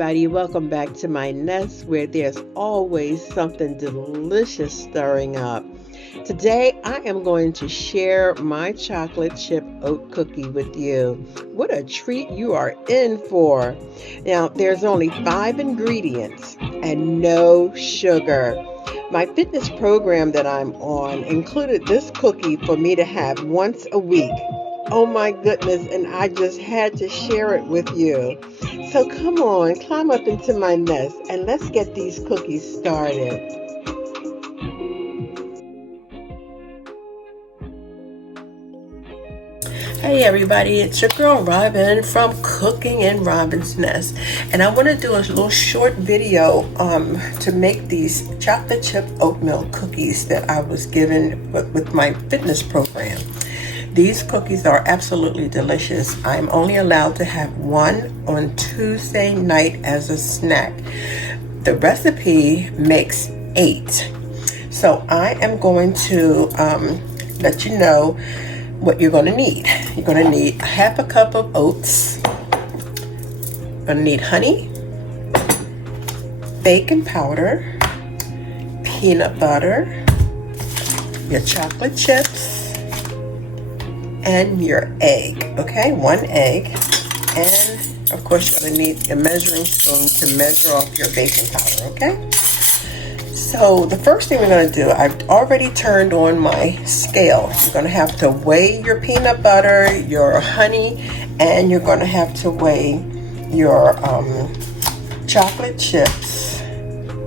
everybody, welcome back to my nest where there's always something delicious stirring up. Today I am going to share my chocolate chip oat cookie with you. What a treat you are in for. Now there's only 5 ingredients and no sugar. My fitness program that I'm on included this cookie for me to have once a week. Oh my goodness, and I just had to share it with you. So come on, climb up into my nest and let's get these cookies started. Hey everybody, it's your girl Robin from Cooking in Robin's Nest, and I want to do a little short video to make these chocolate chip oatmeal cookies that I was given with my fitness program. These cookies are absolutely delicious. I'm only allowed to have one on Tuesday night as a snack. The recipe makes 8. So I am going to let you know what you're going to need. You're going to need half a cup of oats. You're going to need honey, baking powder, peanut butter, your chocolate chips, and your egg. Okay, 1 egg, and of course you're going to need a measuring spoon to measure off your baking powder. Okay, so the first thing we're going to do, I've already turned on my scale. You're going to have to weigh your peanut butter, your honey, and you're going to have to weigh your chocolate chips,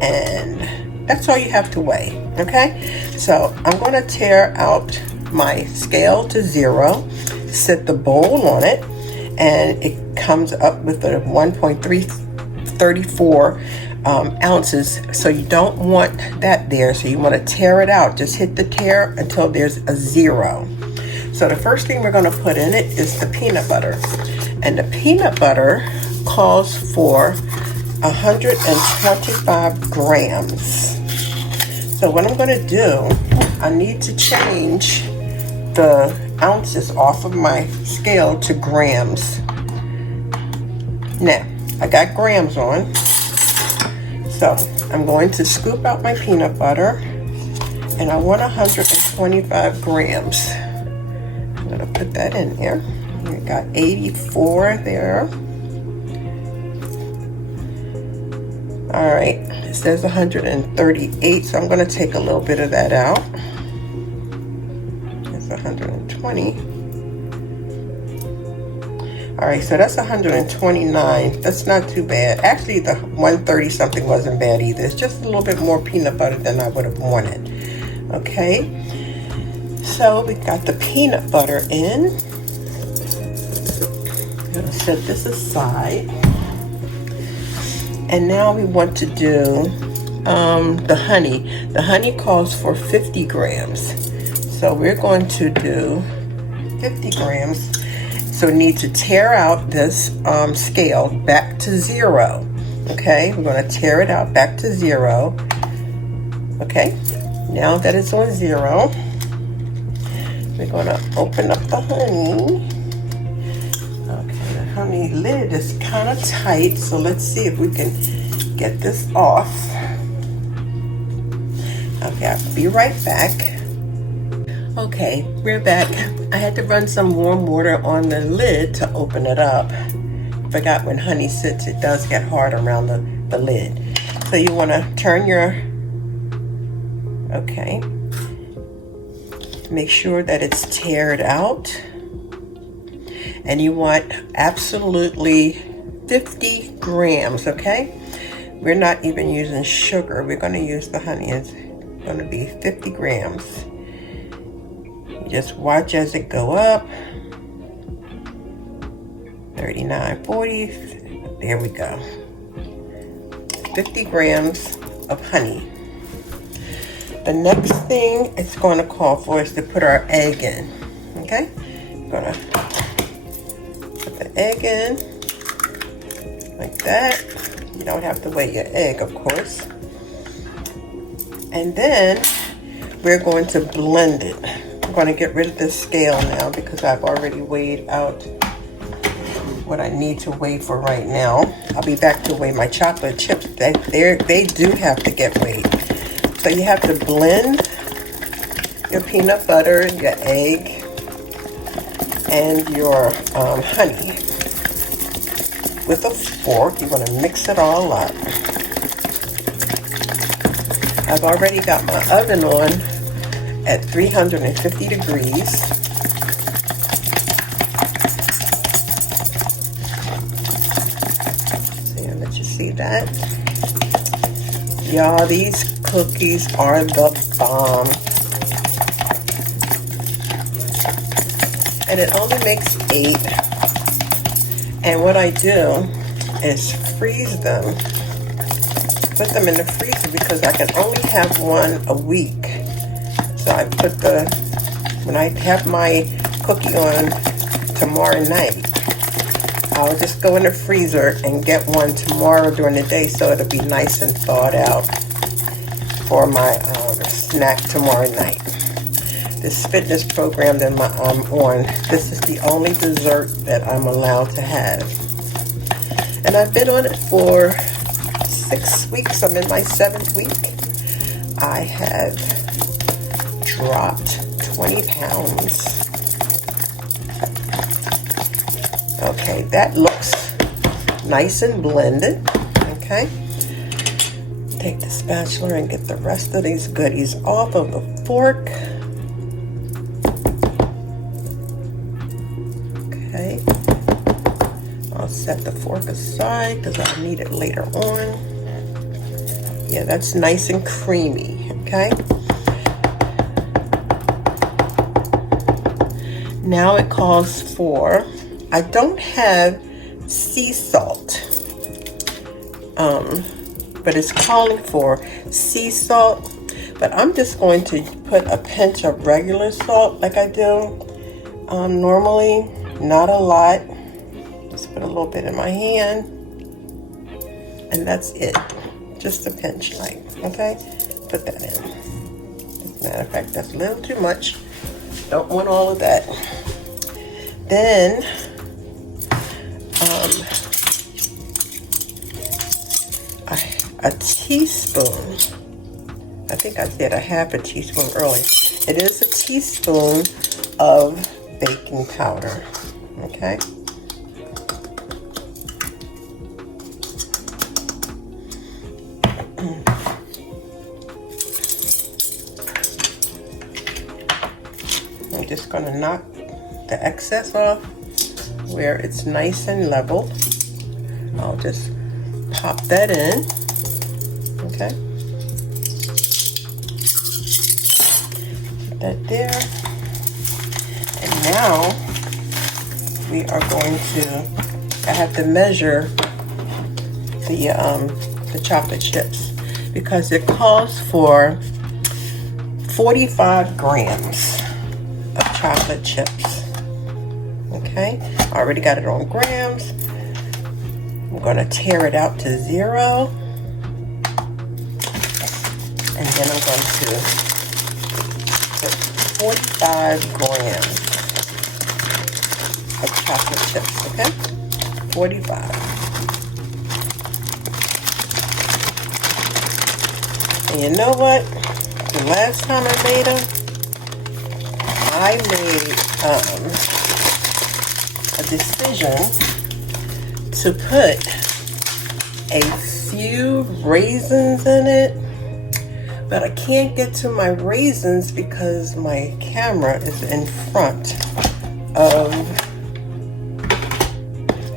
and that's all you have to weigh. Okay, so I'm going to tear out my scale to 0, set the bowl on it, and it comes up with a 1.334 ounces. So you don't want that there, so you want to tear it out. Just hit the tear until there's a 0. So the first thing we're going to put in it is the peanut butter, and the peanut butter calls for 125 grams. So what I'm going to do, I need to change the ounces off of my scale to grams. Now I got grams on, so I'm going to scoop out my peanut butter, and I want 125 grams. I'm going to put that in there. We got 84 there. All right, it says 138, so I'm going to take a little bit of that out. 120. All right, so that's 129. That's not too bad. Actually, the 130 something wasn't bad either. It's just a little bit more peanut butter than I would have wanted. Okay, so we got the peanut butter in. I'm gonna set this aside, and now we want to do the honey. The honey calls for 50 grams. So we're going to do 50 grams. So we need to tear out this scale back to 0. Okay, we're going to tear it out back to 0. Okay, now that it's on 0, we're going to open up the honey. Okay, the honey lid is kind of tight, so let's see if we can get this off. Okay, I'll be right back. Okay, we're back. I had to run some warm water on the lid to open it up. Forgot when honey sits, it does get hard around the lid. So you want to turn your, okay, make sure that it's teared out. And you want absolutely 50 grams, okay? We're not even using sugar. We're going to use the honey. It's going to be 50 grams. Just watch as it go up. 39, 40. There we go. 50 grams of honey. The next thing it's going to call for is to put our egg in. Okay? I'm going to put the egg in like that. You don't have to weigh your egg, of course. And then we're going to blend it. I'm going to get rid of this scale now because I've already weighed out what I need to weigh for right now. I'll be back to weigh my chocolate chips. They do have to get weighed. So you have to blend your peanut butter, your egg, and your honey. With a fork, you want to mix it all up. I've already got my oven on at 350 degrees. So yeah, let you see that. Y'all, these cookies are the bomb. And it only makes 8. And what I do is freeze them. Put them in the freezer because I can only have one a week. So I put when I have my cookie on tomorrow night, I'll just go in the freezer and get one tomorrow during the day so it'll be nice and thawed out for my snack tomorrow night. This fitness program that I'm on, this is the only dessert that I'm allowed to have. And I've been on it for 6 weeks. I'm in my 7th week. I have dropped 20 pounds. Okay, that looks nice and blended. Okay. Take the spatula and get the rest of these goodies off of the fork. Okay. I'll set the fork aside because I'll need it later on. Yeah, that's nice and creamy, okay? Now it calls for, I don't have sea salt, but it's calling for sea salt, but I'm just going to put a pinch of regular salt like I do normally, not a lot. Just put a little bit in my hand, and that's it. Just a pinch, like, okay? Put that in. As a matter of fact, that's a little too much. Don't want all of that. Then, a teaspoon. I think I said a half a teaspoon earlier. It is a teaspoon of baking powder, okay? I'm just going to knock the excess off where it's nice and level. I'll just pop that in. Okay. Put that there. And now we are going to, I have to measure the chocolate chips because it calls for 45 grams of chocolate chips. Okay, I already got it on grams. I'm going to tear it out to 0, and then I'm going to put 45 grams of chocolate chips. Okay, 45. And you know what? The last time I made them, I made a decision to put a few raisins in it, but I can't get to my raisins because my camera is in front of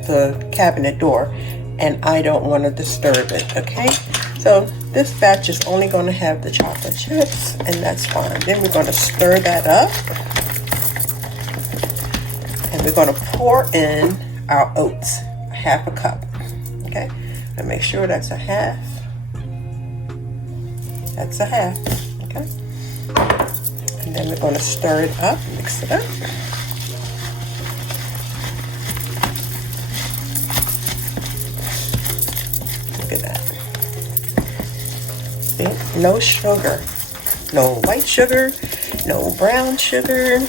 the cabinet door and I don't want to disturb it, okay? So this batch is only going to have the chocolate chips, and that's fine. Then we're going to stir that up, and we're going to pour in our oats, half a cup. Okay, and make sure that's a half. That's a half. Okay, and then we're going to stir it up, mix it up. Look at that. See? No sugar, no white sugar, no brown sugar.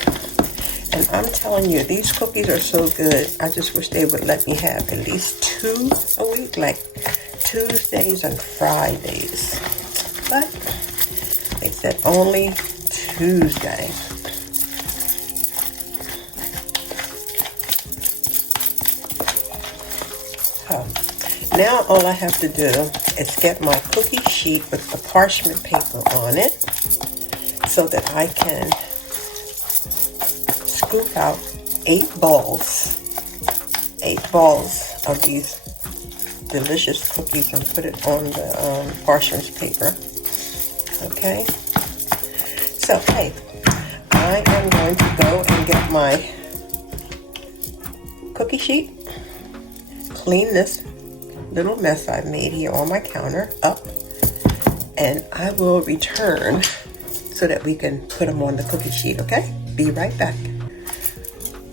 And I'm telling you, these cookies are so good. I just wish they would let me have at least 2 a week, like Tuesdays and Fridays. But they said only Tuesday. So now all I have to do is get my cookie sheet with the parchment paper on it so that I can scoop out 8 balls of these delicious cookies and put it on the parchment paper. Okay, so hey, I am going to go and get my cookie sheet, clean this little mess I've made here on my counter up, and I will return so that we can put them on the cookie sheet. Okay, be right back.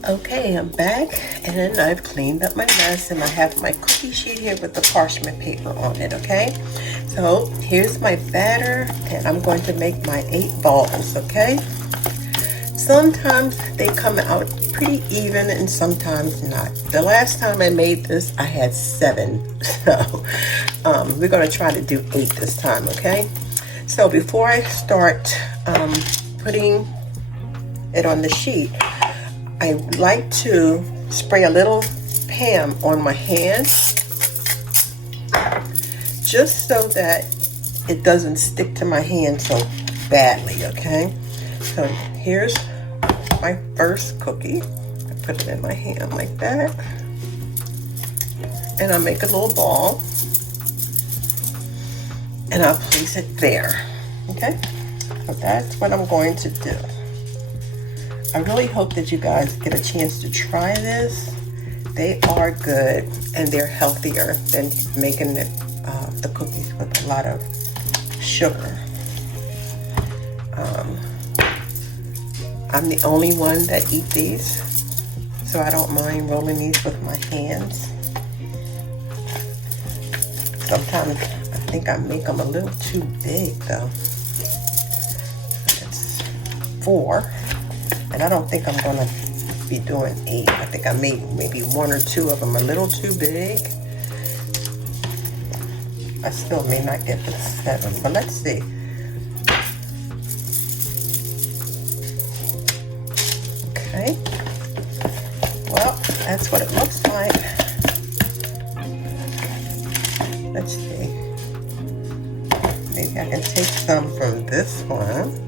Okay, I'm back, and I've cleaned up my mess, and I have my cookie sheet here with the parchment paper on it. Okay, so here's my batter, and I'm going to make my 8 balls. Okay, sometimes they come out pretty even and sometimes not. The last time I made this, I had 7, so we're going to try to do 8 this time. Okay, so before I start putting it on the sheet, I like to spray a little Pam on my hand just so that it doesn't stick to my hand so badly. Okay, so here's my first cookie. I put it in my hand like that, and I'll make a little ball, and I'll place it there. Okay, so that's what I'm going to do. I really hope that you guys get a chance to try this. They are good, and they're healthier than making the cookies with a lot of sugar. I'm the only one that eat these, so I don't mind rolling these with my hands. Sometimes I think I make them a little too big though. That's 4. And I don't think I'm gonna be doing 8. I think I made maybe 1 or 2 of them a little too big. I still may not get to 7, but let's see. Okay. Well, that's what it looks like. Let's see. Maybe I can take some from this one.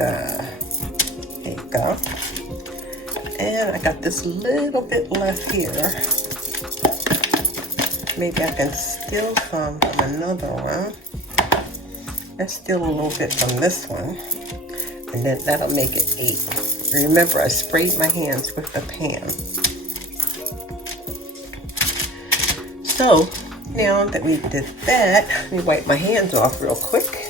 There you go. And I got this little bit left here. Maybe I can steal some from another one. Let's steal a little bit from this one, and then that'll make it 8. Remember, I sprayed my hands with the Pam. So now that we did that, let me wipe my hands off real quick.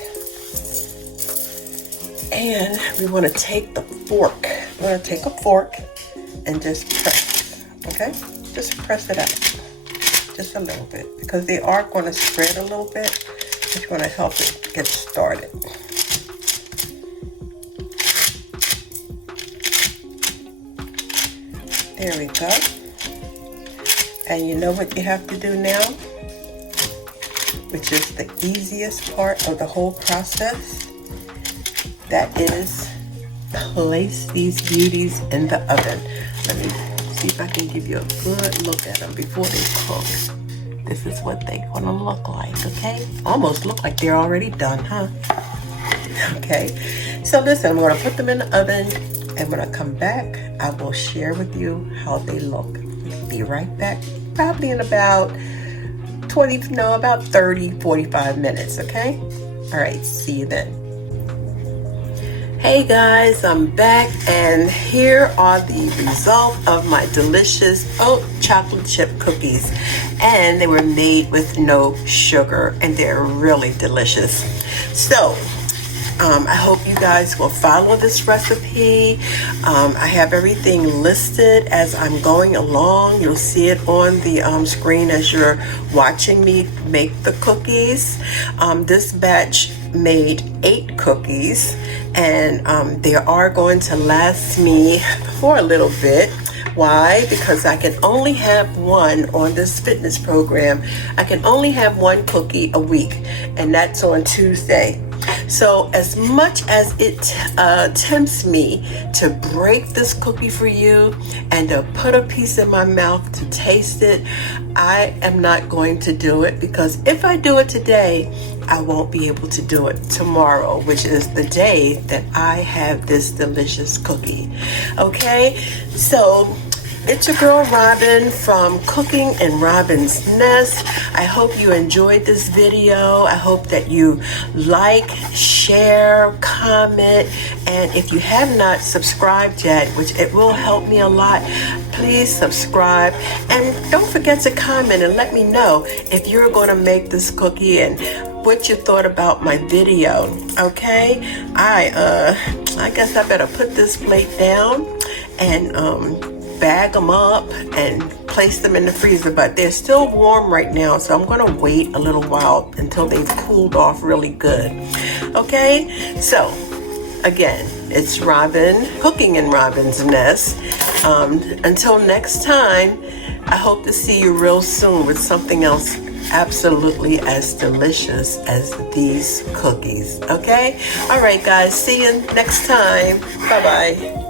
And we want to take the fork. We want to take a fork and just press, okay? Just press it out, just a little bit, because they are going to spread a little bit. Just want to help it get started. There we go. And you know what you have to do now, which is the easiest part of the whole process. That is, place these beauties in the oven. Let me see if I can give you a good look at them before they cook. This is what they're gonna look like, okay? Almost look like they're already done, huh? Okay, so listen, I'm gonna put them in the oven, and when I come back, I will share with you how they look. Be right back, probably in about 30, 45 minutes, okay? All right, see you then. Hey guys, I'm back, and here are the result of my delicious oat chocolate chip cookies, and they were made with no sugar, and they're really delicious. So I hope you guys will follow this recipe. I have everything listed as I'm going along. You'll see it on the screen as you're watching me make the cookies. This batch made 8 cookies, and they are going to last me for a little bit. Why? Because I can only have one on this fitness program. I can only have one cookie a week, and that's on Tuesday. So as much as it tempts me to break this cookie for you and to put a piece in my mouth to taste it, I am not going to do it, because if I do it today, I won't be able to do it tomorrow, which is the day that I have this delicious cookie. Okay, so it's your girl Robin from Cooking in Robin's Nest. I hope you enjoyed this video. I hope that you like, share, comment, and if you have not subscribed yet, which it will help me a lot, please subscribe. And don't forget to comment and let me know if you're going to make this cookie and what you thought about my video. Okay, I guess I better put this plate down and bag them up and place them in the freezer, but they're still warm right now, so I'm going to wait a little while until they've cooled off really good. Okay, so again, it's Robin, Cooking in Robin's Nest. Until next time, I hope to see you real soon with something else absolutely as delicious as these cookies. Okay, all right guys, see you next time. Bye bye.